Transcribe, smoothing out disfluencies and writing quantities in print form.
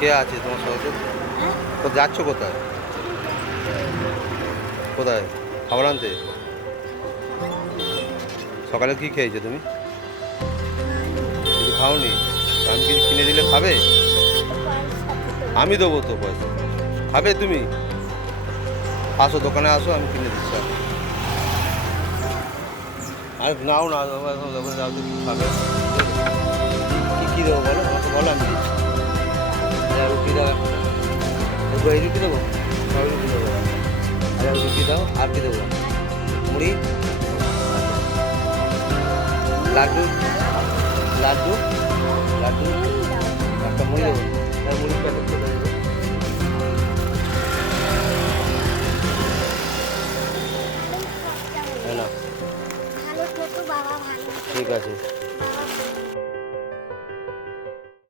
কে আছে তোমার সাথে? তো যাচ্ছ কোথায়? কোথায় খাবার আনতে? সকালে কি খেয়েছো তুমি? কিছু খাওনি? আমি কিছু কিনে দিলে খাবে? আমি দেবো তো পয়সা। খাবে তুমি? আসো দোকানে আসো, আমি কিনে দিচ্ছি। আর নাও না, এখন দোকানে যাও তো, কি খাবে? কী দেবো বলো, আমাকে বলো, আমি দিচ্ছি। রুটি দাও একটা, এই রুটি দেবো, সবাই রুটি দেবো। আর রুটি দাও, আর কি দেবো? মুড়ি, লাড্ডু, লাড্ডু, লাড্ডু, একটা মুড়ি দেবো। মুড়ির প্যাকেট করে দেবো। হ্যাঁ না, ঠিক আছে।